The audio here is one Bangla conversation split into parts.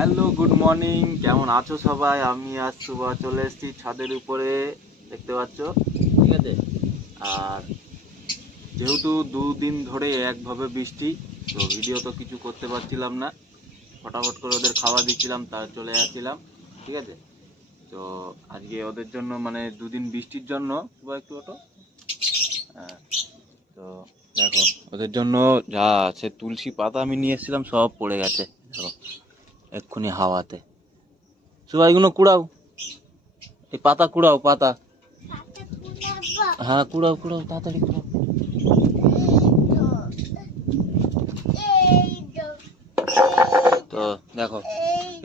Hello, good morning. কেমন আছো সবাই? আমি আজ সুবা চলে এসেছি ছাদের উপরে, দেখতে পাচ্ছ, ঠিক আছে। আর যেহেতু দুদিন ধরে একভাবে বৃষ্টি, তো ভিডিও তো কিছু করতে পারছিলাম না, ফটাফট করে ওদের খাওয়া দিচ্ছিলাম, তার চলে আসছিলাম, ঠিক আছে। তো আজকে ওদের জন্য মানে দুদিন বৃষ্টির জন্য সুবা একটু ওটো, হ্যাঁ। তো দেখো, ওদের জন্য যা আছে তুলসী পাতা আমি নিয়ে এসেছিলাম সব পড়ে গেছে, দেখো এক্ষুনি হাওয়াতে। সুবা এগুলো কুড়াও, এই পাতা কুড়াও, পাতা। হ্যাঁ, কুড়াও কুড়াও, তাড়াতাড়ি কুড়াও। তো দেখো,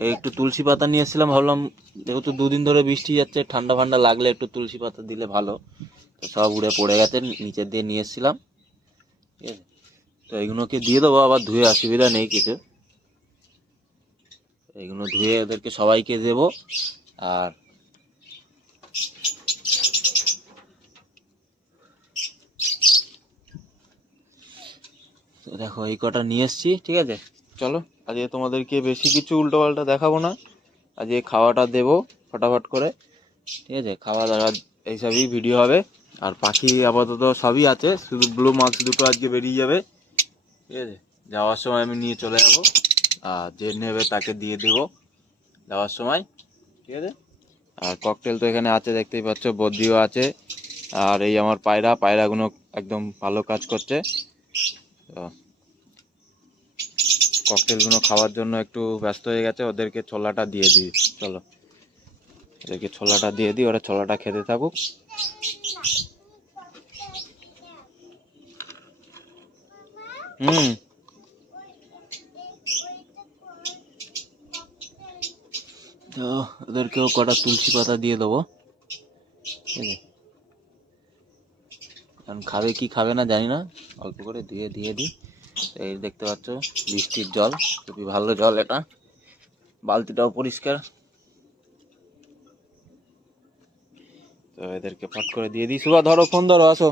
এই একটু তুলসী পাতা নিয়ে এসেছিলাম, ভাবলাম যেহেতু দুদিন ধরে বৃষ্টি যাচ্ছে, ঠান্ডা ফান্ডা লাগলে একটু তুলসী পাতা দিলে ভালো। তো সব উড়ে পড়ে গেছে, নিচের দিয়ে নিয়ে এসেছিলাম, ঠিক আছে। তো এইগুলোকে দিয়ে দেবো, আবার ধুয়ে অসুবিধা নেই কিছু। এইগুলো ধুয়ে ওদেরকে সবাইকে দেবো। আর দেখো, এই কটা নিয়ে এসছি, ঠিক আছে। চলো, আজকে তোমাদেরকে বেশি কিছু উল্টো পাল্টা দেখাবো না, আজকে খাওয়াটা দেবো ফটাফট করে, ঠিক আছে। খাওয়া দাওয়া এইসবই ভিডিও হবে। আর পাখি আপাতত সবই আছে, শুধু ব্লু মার্কস দুটো আজকে বেরিয়ে যাবে, ঠিক আছে। যাওয়ার সময় আমি নিয়ে চলে যাবো, আর যে নেবে তাকে দিয়ে দেবো যাওয়ার সময়, ঠিক আছে। আর ককটেল তো এখানে আছে, দেখতেই পাচ্ছ, বদ্রিও আছে। আর এই আমার পায়রাগুলো একদম ভালো কাজ করছে। তো ককটেলগুলো খাওয়ার জন্য একটু ব্যস্ত হয়ে গেছে, ওদেরকে ছোলাটা দিয়ে দিই। চলো, ওদেরকে ছোলাটা দিয়ে দিই, ওরা ছোলাটা খেতে থাকুক। হুম, তো ওদেরকেও কটা তুলসী পাতা দিয়ে দেবো, ঠিক আছে। কারণ খাবে কি খাবে না জানি না, অল্প করে দিয়ে দিয়ে দিই। এই দেখতে পাচ্ছ, বৃষ্টির জল, খুবই ভালো জল এটা, বালতিটাও পরিষ্কার। তো এদেরকে ফট করে দিয়ে দিই। সুভা ধরো, ফোন ধরো, আসো।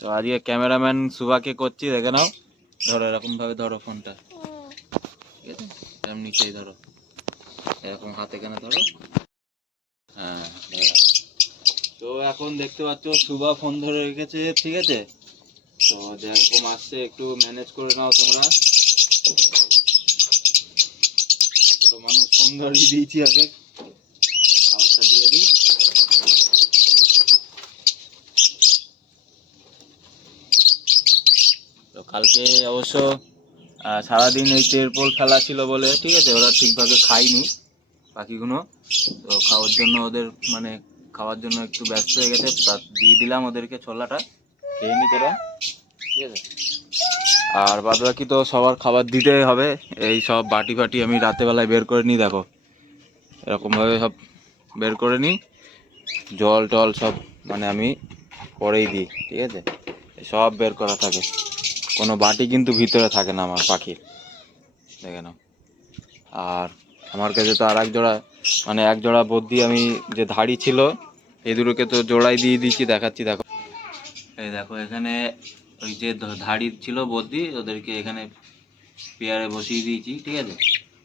তো আজকে ক্যামেরাম্যান সুভাকে করছি, দেখে নাও। ধরো, এরকম ভাবে ধরো ফোনটা, ঠিক আছে। এরকম নিচেই ধরো, এরকম হাতে কেন ধরো, হ্যাঁ ধরো। তো এখন দেখতে পাচ্ছ সুভা ফোন ধরে রেখেছে, ঠিক আছে। তো যেরকম আসছে একটু ম্যানেজ করে নাও তোমরা, ছোট মানুষ ফোন ধরিয়ে দিয়েছি, আগে খাবারটা দিয়ে দিই। তো কালকে অবশ্য সারাদিন এই তেরপোল ফেলা ছিল বলে, ঠিক আছে, ওরা ঠিকভাবে খায়নি পাখিগুলো। তো খাওয়ার জন্য ওদের মানে খাওয়ার জন্য একটু ব্যস্ত হয়ে গেছে, তা দিয়ে দিলাম ওদেরকে ছোলাটা, খেয়ে নি তোরা, ঠিক আছে। আর বাদ বাকি তো সবার খাবার দিতে হবে। এই সব বাটি ফাটি আমি রাতেবেলায় বের করে নিই, দেখো এরকমভাবে সব বের করে নিই। জল টল সব মানে আমি পরেই দিই, ঠিক আছে। সব বের করা থাকে, কোনো বাটি কিন্তু ভিতরে থাকে না আমার পাখির, দেখে নাও। আর আমার কাছে তো আর এক জোড়া মানে এক জোড়া বদ্যি আমি যে ধাড়ি ছিল, এই দুটোকে তো জোড়াই দিয়ে দিয়েছি, দেখাচ্ছি দেখো। এই দেখো, এখানে ওই যে ধাড়ি ছিল বদ্যি, ওদেরকে এখানে পেয়ারে বসিয়ে দিয়েছি, ঠিক আছে।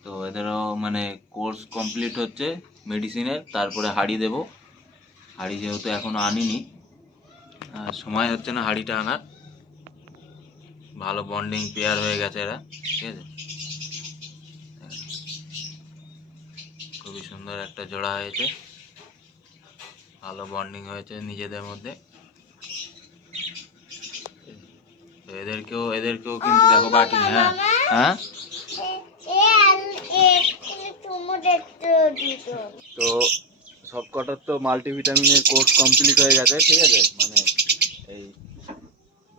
তো এদেরও মানে কোর্স কমপ্লিট হচ্ছে মেডিসিনের, তারপরে হাঁড়ি দেবো। হাঁড়ি যেহেতু এখনো আনিনি, সময় হচ্ছে না হাঁড়িটা আনার। ভালো বন্ডিং পেয়ার হয়ে গেছে এরা, ঠিক আছে। খুবই সুন্দর একটা জোড়া হয়েছে, ভালো বন্ডিং হয়েছে নিজেদের মধ্যে। তো এদেরকেও কিন্তু দেখো বাটি, হ্যাঁ হ্যাঁ। তো সব কটার তো মাল্টিভিটামিনের কোর্স কমপ্লিট হয়ে গেছে, ঠিক আছে। মানে এই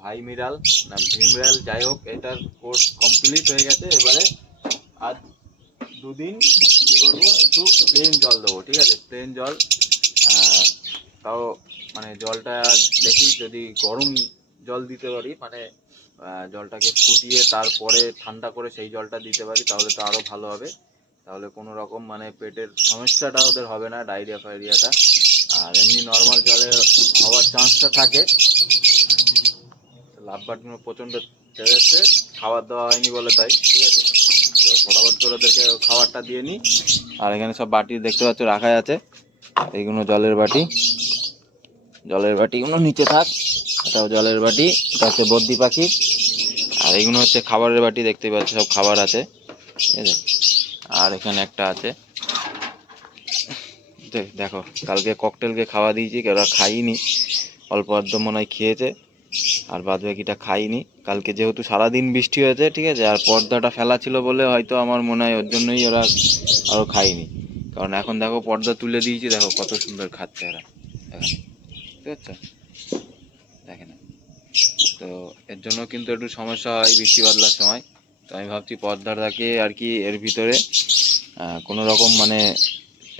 ভাই মিরাল না ভিমরাল, যাই হোক, এটার কোর্স কমপ্লিট হয়ে গেছে। এবারে আজ দুদিন কী করবো, একটু প্লেন জল দেবো, ঠিক আছে, প্লেন জল। তাও মানে জলটা দেখি যদি গরম জল দিতে পারি, মানে জলটাকে ফুটিয়ে তারপরে ঠান্ডা করে সেই জলটা দিতে পারি, তাহলে তো আরও ভালো হবে। তাহলে কোনো রকম মানে পেটের সমস্যাটা ওদের হবে না, ডায়রিয়া ফাইরিয়াটা। আর এমনি নর্মাল জলে হওয়ার চান্সটা থাকে। লাভবার্ডগুলো প্রচণ্ড চেঁচাচ্ছে, খাবার দেওয়া হয়নি বলে তাই, ঠিক আছে। করে ওদেরকে খাবারটা দিয়ে নিই। আর এখানে সব বাটি দেখতে পাচ্ছ রাখাই আছে, এইগুলো জলের বাটি, জলের বাটিগুলো নিচে থাক, এটাও জলের বাটি, এটা হচ্ছে বদ্রি পাখি, আর এইগুলো হচ্ছে খাবারের বাটি, দেখতে পাচ্ছ সব খাবার আছে, ঠিক আছে। আর এখানে একটা আছে, দেখো কালকে ককটেলকে খাওয়া দিয়েছি, ওরা খাইনি, অল্প অর্ধ মনে হয় খেয়েছে, আর বাদ বাকিটা খাইনি। কালকে যেহেতু সারাদিন বৃষ্টি হয়েছে, ঠিক আছে, আর পর্দাটা ফেলা ছিল বলে হয়তো আমার মনে হয় ওর জন্যই ওরা আরও খায়নি। কারণ এখন দেখো পর্দা তুলে দিয়েছি, দেখো কত সুন্দর খাচ্ছে এরা এখানে, ঠিক আছে, দেখে না। তো এর জন্য কিন্তু একটু সমস্যা হয় বৃষ্টি বাদলার সময়। তো আমি ভাবছি পর্দাটাকে আর কি এর ভিতরে কোনো রকম মানে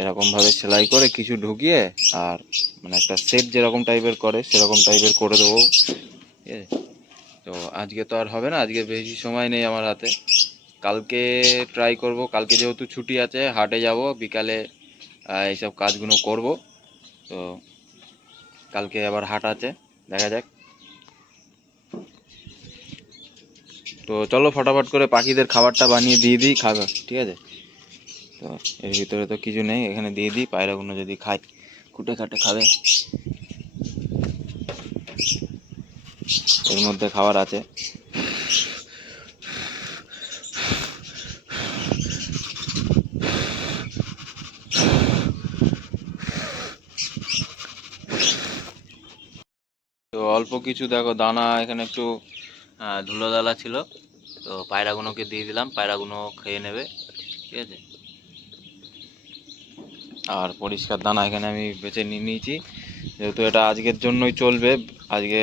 এরকমভাবে সেলাই করে কিছু ঢুকিয়ে, আর মানে একটা সেট যেরকম টাইপের করে সেরকম টাইপের করে দেবো, ঠিক আছে। তো আজকে তো আর হবে না, আজকে বেশি সময় নেই আমার হাতে, কালকে ট্রাই করব। কালকে যেহেতু ছুটি আছে, হাটে যাব বিকালে, এইসব কাজগুলো করব। তো কালকে আবার হাট আছে, দেখা যাক। তো চলো ফটাফট করে পাখিদের খাবারটা বানিয়ে দিয়ে দিই, খাবে, ঠিক আছে। তো এর ভিতরে তো কিছু নেই, এখানে দিয়ে দিই, পায়রাগুলো যদি খায় কুটে খাটে খাবে, এর মধ্যে খাবার আছে। তো অল্প কিছু দেখো দানা এখানে একটু ধুলো দালা ছিল, তো পায়রাগুলোকে দিয়ে দিলাম, পায়রাগুলো খেয়ে নেবে, ঠিক আছে। আর পরিষ্কার দানা এখানে আমি বেছে নিয়ে নিয়েছি, যেহেতু এটা আজকের জন্যই চলবে, আজকে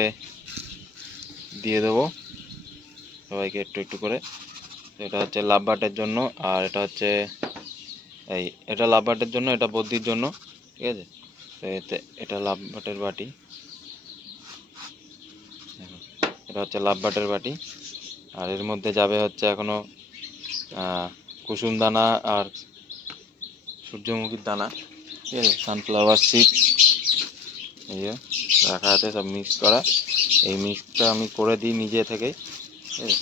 দিয়ে দেবো সবাইকে একটু একটু করে। এটা হচ্ছে লাভবাটের জন্য, আর এটা হচ্ছে এটা লাভবাটের জন্য, এটা বদ্রির জন্য, ঠিক আছে। তো এটা লাভবাটের বাটি, এটা হচ্ছে লাভবাটের বাটি। আর এর মধ্যে যাবে হচ্ছে এখনো কুসুম দানা আর সূর্যমুখীর দানা, ঠিক আছে, সানফ্লাওয়ার সিড, এই যে রাখা আছে সব মিক্স করা। এই মিক্সটা আমি করে দিই নিজে থেকে, ঠিক আছে।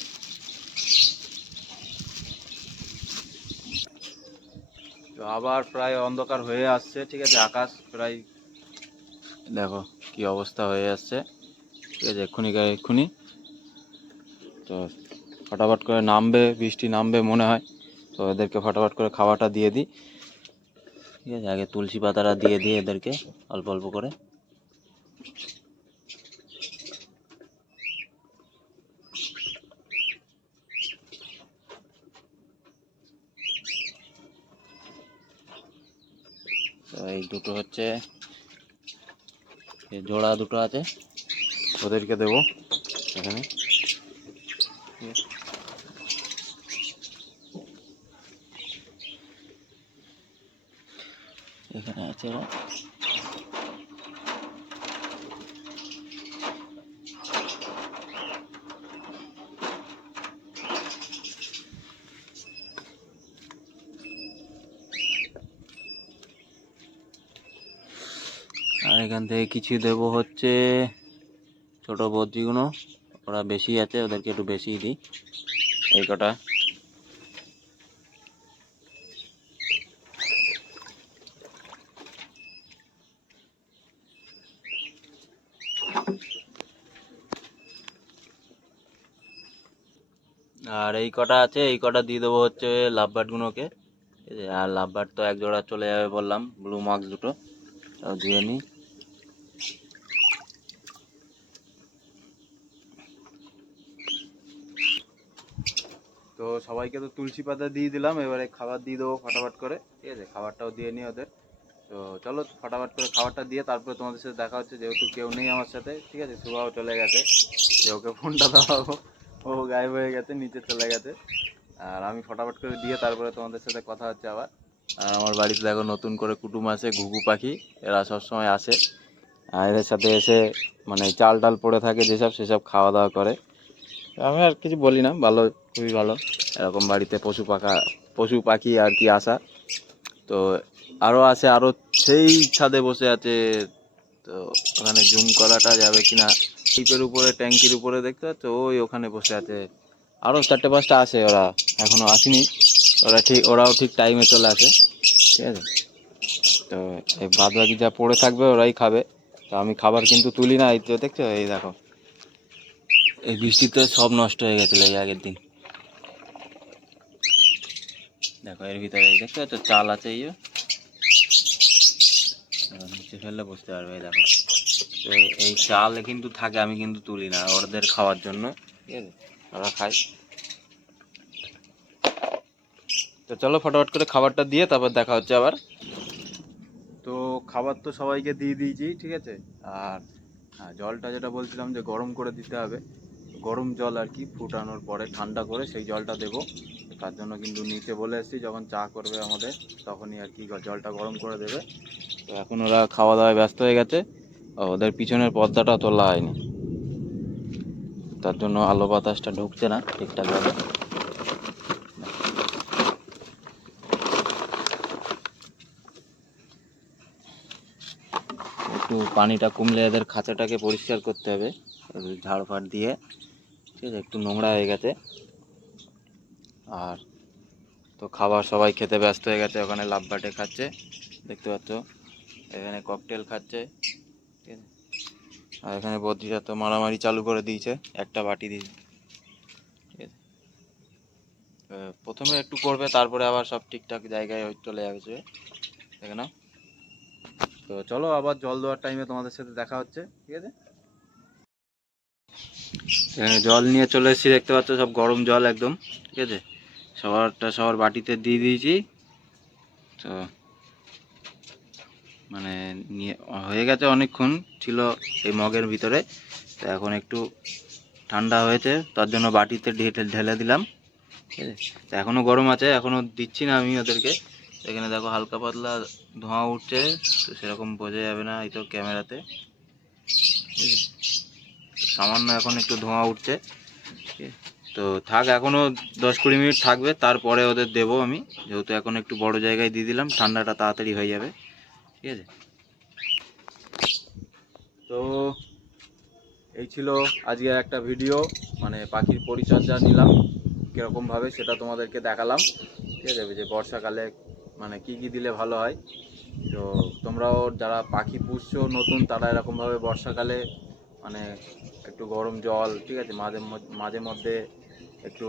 তো আবার প্রায় অন্ধকার হয়ে আসছে, ঠিক আছে, আকাশ প্রায় দেখো কি অবস্থা হয়ে আসছে, ঠিক আছে, এক্ষুনি তো ফটাফট করে নামবে, বৃষ্টি নামবে মনে হয়। তো এদেরকে ফটাফট করে খাওয়াটা দিয়ে দিই, ঠিক আছে। আগে তুলসী পাতাটা দিয়ে দিই এদেরকে অল্প অল্প করে। তো এই দুটো হচ্ছে, এই জোড়া দুটো আছে, ওদেরকে দেবো এখানে, ঠিক আছে। এখানে আছে ওরা। আর এখান থেকে কিছু দেবো হচ্ছে ছোটো বদ্রিগুলো, ওরা বেশি আছে, ওদেরকে একটু বেশি দিই, এই কটা। আর এই কটা আছে, এই কটা দিয়ে দেবো হচ্ছে লাভবার্ডগুলোকে, ঠিক আছে। আর লাভবার্ড তো এক জোড়া চলে যাবে বললাম, ব্লু মার্কস দুটো, তাও দিয়ে নিই। তো সবাইকে তো তুলসী পাতা দিয়ে দিলাম, এবারে খাবার দিয়ে দেবো ফটাফট করে, ঠিক আছে, খাবারটাও দিয়ে নিই ওদের। তো চলো ফটাফট করে খাবারটা দিয়ে তারপরে তোমাদের সাথে দেখা হচ্ছে, যেহেতু কেউ নেই আমার সাথে, ঠিক আছে, সুবাও চলে গেছে, যে ওকে ফোনটা দেওয়াবো, ও গায়েব হয়ে গেছে, নিচে চলে গেছে। আর আমি ফটাফট করে দিয়ে তারপরে তোমাদের সাথে কথা হচ্ছে আবার। আর আমার বাড়িতে দেখো নতুন করে কুটুম আছে, ঘুঘু পাখি, এরা সবসময় আসে, আর এদের সাথে এসে মানে চাল টাল পড়ে থাকে যেসব, সেসব খাওয়া দাওয়া করে। আমি আর কিছু বলি না, ভালো, খুবই ভালো এরকম বাড়িতে পশু পাখি আর কি আসা। তো আরও আছে, আরও সেই ছাদে বসে আছে, তো ওখানে জুম করাটা যাবে কিনা, টিপের উপরে ট্যাঙ্কির উপরে দেখতে পাচ্ছ, ওই ওখানে বসে আছে। আরও 4-5টা আছে, ওরা এখনো আসেনি, ওরাও ঠিক টাইমে চলে আসে, ঠিক আছে। তো এই বাদ বাকি যা পড়ে থাকবে ওরাই খাবে। তো আমি খাবার কিন্তু তুলি না, এই তো দেখছো, এই দেখো এই বৃষ্টিতে সব নষ্ট হয়ে গেছিলো এই আগের দিন। দেখো এর ভিতরে এই দেখতে পাচ্ছ চাল আছে, এই যে নিচে ফেললে বুঝতে পারবে, এই দেখো। তো এই চাল কিন্তু থাকে, আমি কিন্তু তুলি না ওদের খাওয়ার জন্য, ঠিক আছে, ওরা খায়। তো চলো ফটাফট করে খাবারটা দিয়ে তারপর দেখা হচ্ছে আবার। তো খাবার তো সবাইকে দিয়ে দিয়েছি, ঠিক আছে। আর হ্যাঁ, জলটা যেটা বলছিলাম যে গরম করে দিতে হবে, গরম জল আর কি, ফুটানোর পরে ঠান্ডা করে সেই জলটা দেবো। তার জন্য কিন্তু নিচে বলে এসেছি, যখন চা করবে আমাদের তখনই আর কি জলটা গরম করে দেবে। তো এখন ওরা খাওয়া দাওয়ায় ব্যস্ত হয়ে গেছে, ওদের পিছনের পর্দাটা তোলা হয়নি, তার জন্য আলো বাতাসটা ঢুকছে না ঠিকঠাকভাবে। একটু পানিটা কমলে এদের খাঁচাটাকে পরিষ্কার করতে হবে ঝাড় ফাড় দিয়ে, ঠিক আছে, একটু নোংরা হয়ে গেছে। আর তো খাবার সবাই খেতে ব্যস্ত হয়ে গেছে, ওখানে লাভ বাটে খাচ্ছে দেখতে পাচ্ছ, এখানে ককটেল খাচ্ছে, ঠিক আছে। আর এখানে বদ্রিরা তো মারামারি চালু করে দিয়েছে, একটা বাটি দিয়ে, ঠিক আছে। প্রথমে একটু করবে, তারপরে আবার সব ঠিকঠাক জায়গায় চলে যাবে, দেখে নাও। তো চলো আবার জল দেওয়ার টাইমে তোমাদের সাথে দেখা হচ্ছে, ঠিক আছে। জল নিয়ে চলে এসেছি, দেখতে পাচ্ছ সব গরম জল একদম, ঠিক আছে, সবার বাটিতে দিয়ে দিয়েছি। তো মানে নিয়ে হয়ে গেছে, অনেকক্ষণ ছিল এই মগের ভিতরে। তো এখন একটু ঠান্ডা হয়েছে, তার জন্য বাটিতে ঢেলে দিলাম, ঠিক আছে। তো এখনও গরম আছে, এখনও দিচ্ছি না আমি ওদেরকে। এখানে দেখো হালকা পাতলা ধোঁয়া উঠছে, তো সেরকম বোঝা যাবে না এই তো ক্যামেরাতে, ঠিক আছে। সামান্য এখন একটু ধোঁয়া উঠছে, ঠিক আছে। তো থাক, এখনও 10-20 মিনিট থাকবে, তারপরে ওদের দেবো আমি, যেহেতু এখন একটু বড় জায়গায় দিয়ে দিলাম, ঠান্ডাটা তাড়াতাড়ি হয়ে যাবে, ঠিক আছে। তো এই ছিল আজকের একটা ভিডিও, মানে পাখির পরিচর্যা নিলাম কীরকমভাবে সেটা তোমাদেরকে দেখালাম, ঠিক আছে, যে বর্ষাকালে মানে কি কি দিলে ভালো হয়। তো তোমরাও যারা পাখি পুষছো নতুন, তারা এরকমভাবে বর্ষাকালে মানে একটু গরম জল, ঠিক আছে, মাঝে মধ্যে একটু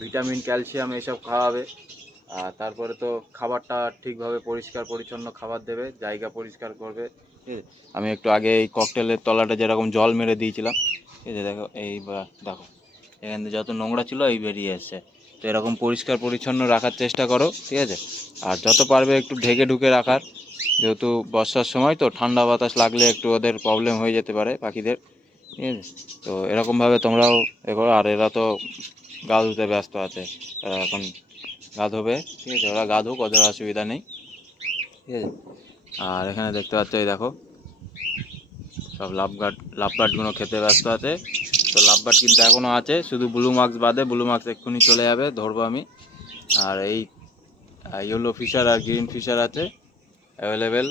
ভিটামিন ক্যালসিয়াম এইসব খাওয়াবে। আর তারপরে তো খাবারটা ঠিকভাবে পরিষ্কার পরিচ্ছন্ন খাবার দেবে, জায়গা পরিষ্কার করবে, ঠিক আছে। আমি একটু আগে এই ককটেলের তলাটা যেরকম জল মেরে দিয়েছিলাম, ঠিক আছে, দেখো দেখো এখান থেকে যত নোংরা ছিল এই বেরিয়ে এসছে। তো এরকম পরিষ্কার পরিচ্ছন্ন রাখার চেষ্টা করো, ঠিক আছে। আর যত পারবে একটু ঢেকে ঢুকে রাখার, যেহেতু বর্ষার সময় তো ঠান্ডা বাতাস লাগলে একটু ওদের প্রবলেম হয়ে যেতে পারে পাখিদের, ঠিক আছে। তো এরকমভাবে তোমরাও এ করো। আর এরা তো গা ধুতে ব্যস্ত আছে, এরা এখন গা ধোবে, ঠিক আছে, ওরা গা ধুক, ওদের অসুবিধা নেই, ঠিক আছে। আর এখানে দেখতে পাচ্ছ এই দেখো সব লাভবার্ডগুলো খেতে ব্যস্ত আছে। তো লাভবার্ড কিন্তু এখনও আছে, শুধু ব্লু মার্কস বাদে, ব্লু মার্কস এক্ষুনি চলে যাবে, ধরবো আমি। আর এই ইয়েলো ফিশার আর গ্রিন ফিশার আছে অ্যাভেলেবেল।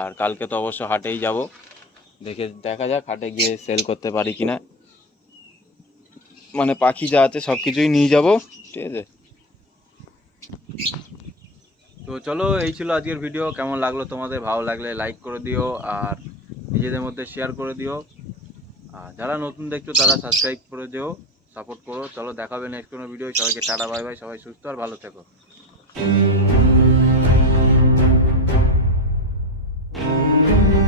আর কালকে তো অবশ্য হাটেই যাব, দেখা যাক হাটে গিয়ে সেল করতে পারি কিনা, মানে পাখি যা আছে সব কিছুই নিয়ে যাব, ঠিক আছে। তো চলো, এই ছিল আজকের ভিডিও। কেমন লাগলো তোমাদের? ভালো লাগলে লাইক করে দিও, আর নিজেদের মধ্যে শেয়ার করে দিও। আর যারা নতুন দেখছো তারা সাবস্ক্রাইব করে দিও, সাপোর্ট করো। চলো, দেখাবে নেক্সট কোনো ভিডিও। সবাইকে টাটা, বাই বাই, সবাই সুস্থ আর ভালো থেকো।